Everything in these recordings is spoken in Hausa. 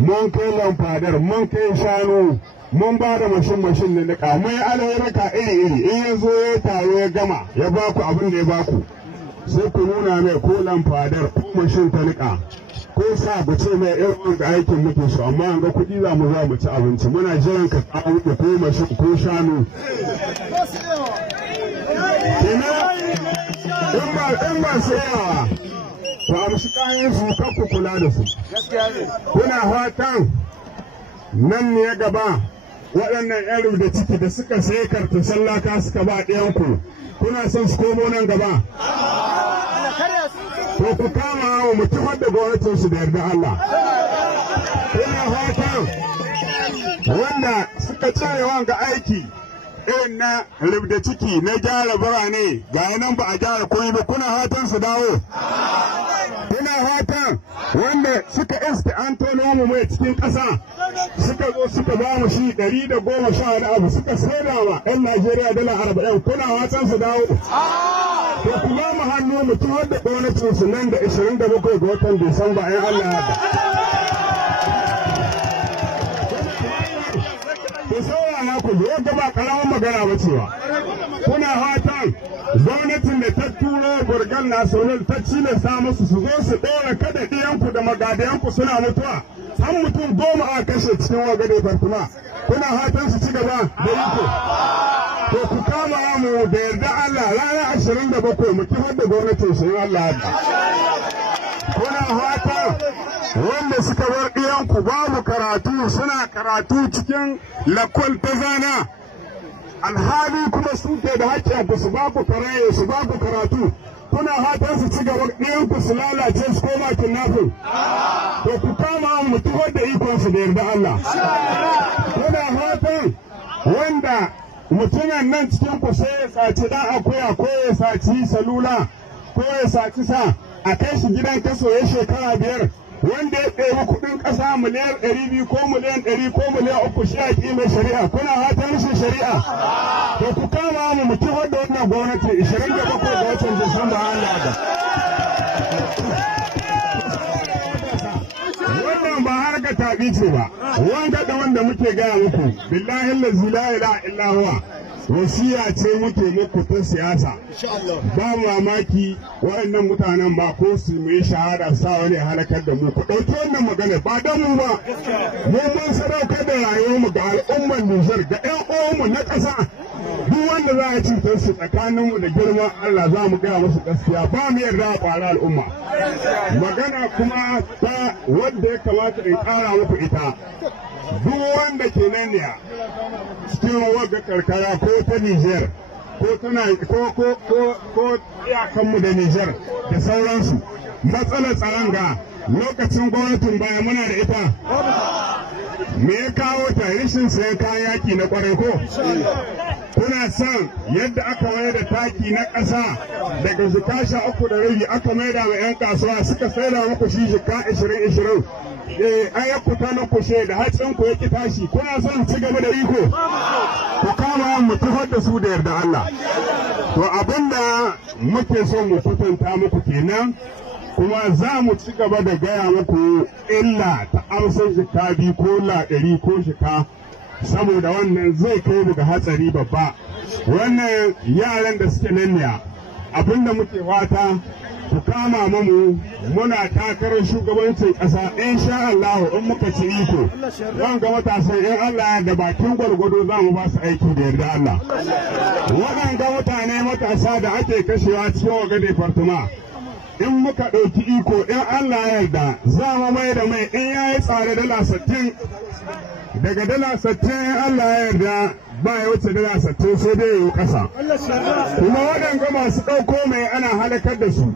mun kai lamfadar, mun kai shanu, mun ba da mashin da nika, mai alayyarka iri-iri, in ya zo ya taro ya gama ya baku abin da ya baku, sai ku nuna mai ko lamfadar ko mashin ta nika, ko sa ku ce mai irin da aikin muke so, amma an ga kuɗi za mu ci abinci, muna jiran ka kawo ko mashin ko shanu. In ba su yawa, to amshi kayan su kan ku kula da su. Kuna fatan nan ne ya gaba waɗannan ‘yan da ciki da suka sai karta sallaka suka ba ɗayanku, kuna son su komo nan gaba? To ku kama wa mutumar da gwamnatinsu da yarda Allah. Kuna fatan wanda suka cire wanga aiki irin na rubda ciki na gyara birane ga nan ba a gyara komai ba, kuna fatan su dawo? Kuna fatan wanda suka iske an tono mu mai cikin ƙasa suka zo suka ba mu shi 110 abu suka saida wa 'yan Najeriya dala 40, kuna fatan su dawo? To ku ba mu hannu mu tuhar da gwamnatin su nan da 27 ga watan Disamba in Allah ya yarda. Ku saurara ku zo gaba karamin magana ba cewa kuna fatan gwamnatin da ta turo burgan nasarar ta cilasta musu su zo su ɗora kada ɗiyanku da magadayanku suna mutuwa, har mutum 10 a kashe cikin wagade fartuma, kuna fatan su ci gaba da iko? To ku kama mu da yarda Allah ranar 27 mu kifar da gwamnatin su in Allah ya. Kuna fata wanda suka bar ɗiyanku babu karatu suna karatu cikin lakwal ta zana, alhali kuma su ke da haƙƙin su ba ku karaye su ba ku karatu, kuna fatan su ci gaba ɗiyanku su lalace su koma kinnafin? To ku kama mu tuhar da ikonsu da yarda Allah. Kuna fatan wanda mutumin nan cikin ku sai ya saci ɗan akuya ko ya saci salula ko ya saci sa a kai shi gidan kaso ya shekara 5, wanda ya ɗebi kuɗin ƙasa miliyan 200 ko miliyan 100 ko miliyan 3 shi a ƙi mai shari'a, kuna hatan rashin shari'a? To ku kama mu kifar da wannan gwamnati 27 ga watan Disamba Allah da. Wannan ba harka taɓi ce ba, wanga da wanda muke gaya muku, billahi allazi la ilaha illa huwa. Wasiya ce muke muku ta siyasa, ba mamaki waɗannan mutanen ba ko su mai shahada sa wani halakar da mu, ku ɗauki wannan magana ba don mu ba, mu mun sadaukar da rayuwarmu ga al'ummar Nijar ga 'yan uwanmu na ƙasa, duk wanda za a cutar su tsakaninmu da girman Allah za mu gaya musu gaskiya, ba mu yarda a ƙwara al'umma. Magana kuma ta wadda ya kamata in ƙara muku ita, duk wanda ke nan ne cikin wagga karkara ko ta Nijar ko tana ko iyakanmu da Nijar da sauransu, matsalar tsaron ga lokacin gwamnatin baya muna da ita. Me ya kawo ta? Rashin sayan kayan yaki na kwarai ko? Kuna son yadda aka mai da taki na ƙasa daga jika 13.5 aka mai da 'yan kasuwa suka saida muku shi jika 20 ayyuku ta na kushe da hatsin ku yake tashi, kuna son ci gaba da iko? Ku kama mu tufar da su da yarda Allah. To abinda muke so mu kwatanta muku kenan, kuma za mu ci gaba da gaya muku illa ta amsar jika 2 ko 100 ko shika, saboda wannan zai kai mu ga hatsari babba. Wannan yaran da suke nan ne abinda muke fata ku kama mu, muna takarar shugabancin ƙasa insha Allah in muka ci iko. Wanga matasan in Allah ya da bakin gwargwado za mu ba su aiki da yarda Allah. Waɗanda mutane matasa da ake kashewa cikin wagade fartuma, in muka ɗauki iko in Allah ya yarda za mu mai da mai in ya yi tsare dala 60, daga dala 60 in Allah ya yarda ba ya wuce dala 60 sai dai yi ƙasa. Kuma waɗanda masu ɗauko mai ana halakar da su,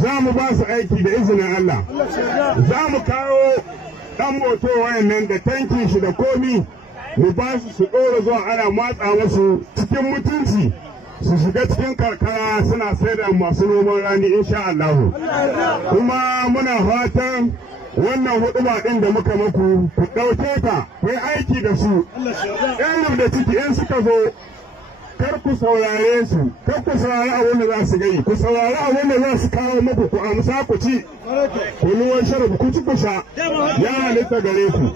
za mu ba su aiki da izinin Allah. Za mu kawo ɗan moto wayannan da tankin shi da komi, mu ba su ɗora zuwa ana matsa musu cikin mutunci, su shiga cikin karkara suna sai da masu noman rani insha Allah. Kuma muna fatan wannan huɗuba ɗin da muka muku ku ɗauke ta ku yi aiki da su. Yan da ciki in suka zo kar ku saurare su, kar ku saurari abin da za su gani, ku saurari abin da za su kawo muku, ku amsa ku ci, ku luwan sharaf ku ci ku sha, ya halitta gare ku.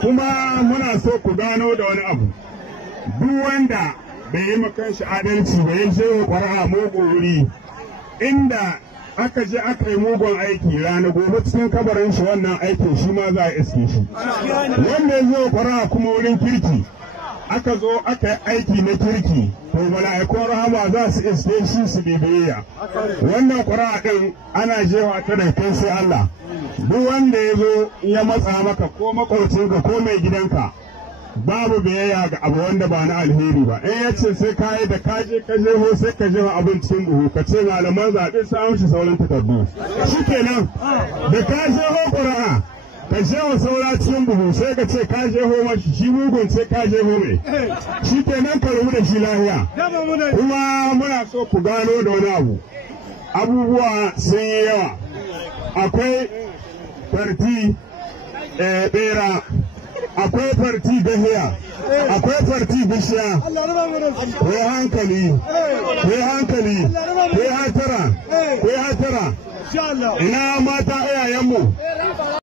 Kuma muna so ku gano da wani abu, duk wanda bai yi makan shi adalci ba ya je wa ƙwara'a mugun wuri, inda aka je aka yi mugun aiki rana gobe cikin kabarin shi wannan aikin shi ma za a iske shi. Wanda ya zo ƙwara'a kuma wurin kirki, aka zo aka yi aiki na kirki, to mala'ikun rahama za su iske shi su bibiyya. Wannan ƙwara'a ɗin ana jewa ta da kai sai Allah. Duk wanda ya zo ya matsa maka ko makwabcinka ko mai gidanka, babu biyayya ga abu wanda ba na alheri ba. In ya ce sai ka yi da ka je ka jeho sai ka jeho abin cikin buhu, ka ce malaman zaɓe su amshi sauran takardu. Shi kenan da ka jeho ƙura'a ka jeho saura cikin buhu sai ka ce ka jeho mashi, shi mugun sai ka jeho mai. Shi kenan ka rubu da shi lahiya. Kuma muna so ku gano da wani abu. Abubuwa sun yi yawa. Akwai farti ɓera. Akwai farti gahiya, akwai farti bishiya, ku yi hankali, ku yi hankali, ku yi hatara, ina mata iyayenmu.